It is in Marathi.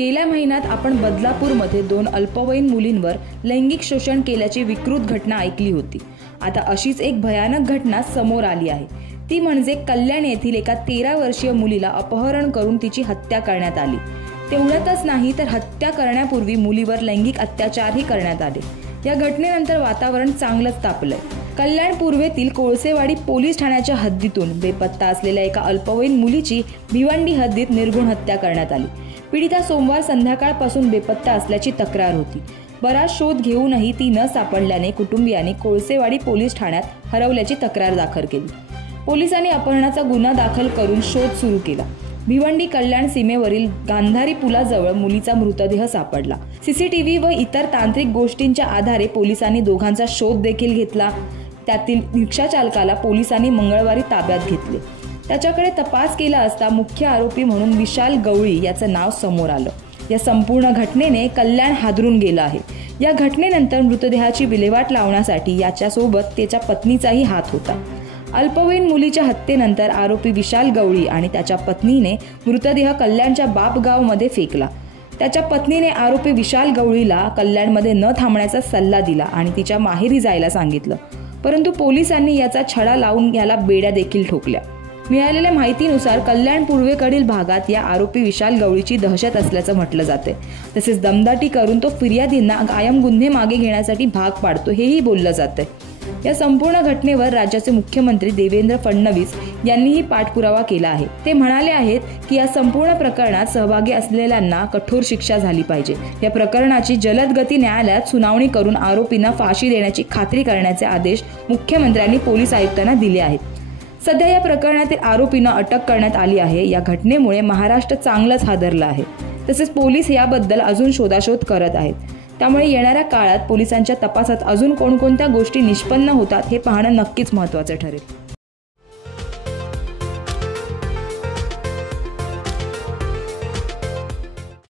गेल्या महिन्यात आपण बदलापूरमध्ये 2 अल्पवयीन मुलींवर लैंगिक शोषण केल्याची विकृत घटना ऐकली होती। आता अशीच एक भयानक घटना समोर आली आहे। ती म्हणजे कल्याण येथील एका 13 वर्षीय मुलीला अपहरण करून तिची हत्या करण्यात आली। तेवढंच नाही तर हत्या करण्यापूर्वी मुलीवर लैंगिक अत्याचारही करण्यात आले। या घटनेनंतर वातावरण चांगलंच तापलंय। कल्याण पूर्वेतील कोळसेवाडी पोलीस ठाण्याच्या हद्दीतून बेपत्ता असलेल्या एका अल्पवयीन मुलीची भिवंडी हद्दीत निर्घृण हत्या करण्यात आली। पीडिता सोमवार संध्याकाळपासून बेपत्ता असल्याची तक्रार होती। बराच शोध घेऊनही ती न सापडल्याने कुटुंबियांनी कोळसेवाडी पोलीस ठाण्यात हरवल्याची तक्रार दाखल केली। पोलिसांनी अपहरणाचा गुन्हा दाखल करून शोध सुरू केला। भिवंडी कल्याण सीमेवरील गांधारी पुलाजवळ मुलीचा मृतदेह सापडला। सीसीटीव्ही व इतर तांत्रिक गोष्टींच्या आधारे पोलिसांनी दोघांचा शोध देखील घेतला। त्यातील रिक्षा चालकाला पोलिसांनी मंगळवारी ताब्यात घेतले। त्याच्याकडे तपास केला असता मुख्य आरोपी म्हणून विशाल गवळी याचं नाव समोर आलं। या संपूर्ण घटनेने कल्याण हादरून गेलं आहे। या घटनेनंतर मृतदेहाची विल्हेवाट लावण्यासाठी याच्यासोबत त्याच्या पत्नीचाही हात होता। अल्पवयीन मुलीच्या हत्येनंतर आरोपी विशाल गवळी आणि त्याच्या पत्नीने मृतदेह कल्याणच्या बापगावमध्ये फेकला। त्याच्या पत्नीने आरोपी विशाल गवळीला कल्याणमध्ये न थांबण्याचा सल्ला दिला आणि तिच्या माहेरी जायला सांगितलं, परंतु पोलिसांनी याचा छडा लावून याला बेड्या देखील ठोकल्या। मिळालेल्या माहितीनुसार कल्याण पूर्वेकडील भागात या आरोपी विशाल गवळीची दहशत असल्याचं म्हटलं जाते। तसेच दमदाटी करून तो फिर्यादींना कायम गुन्हे मागे घेण्यासाठी भाग पाडतो हेही बोललं जाते। या संपूर्ण घटनेवर राज्याचे मुख्यमंत्री देवेंद्र फडणवीस यांनीही पाठपुरावा केला आहे। ते म्हणाले आहेत की या संपूर्ण प्रकरणात सहभागी असलेल्यांना कठोर शिक्षा झाली पाहिजे। या प्रकरणाची जलद गती न्यायालयात सुनावणी करून आरोपींना फाशी देण्याची खात्री करण्याचे आदेश मुख्यमंत्र्यांनी पोलीस आयुक्तांना दिले आहेत। सध्या या प्रकरणातील आरोपींना अटक करण्यात आली आहे। या घटनेमुळे महाराष्ट्र चांगलंच हादरला आहे। तसेच पोलीस याबद्दल अजून शोधाशोध करत आहेत। त्यामुळे येणाऱ्या काळात पोलिसांच्या तपासात अजून कोणकोणत्या गोष्टी निष्पन्न होतात हे पाहणं नक्कीच महत्त्वाचं ठरेल।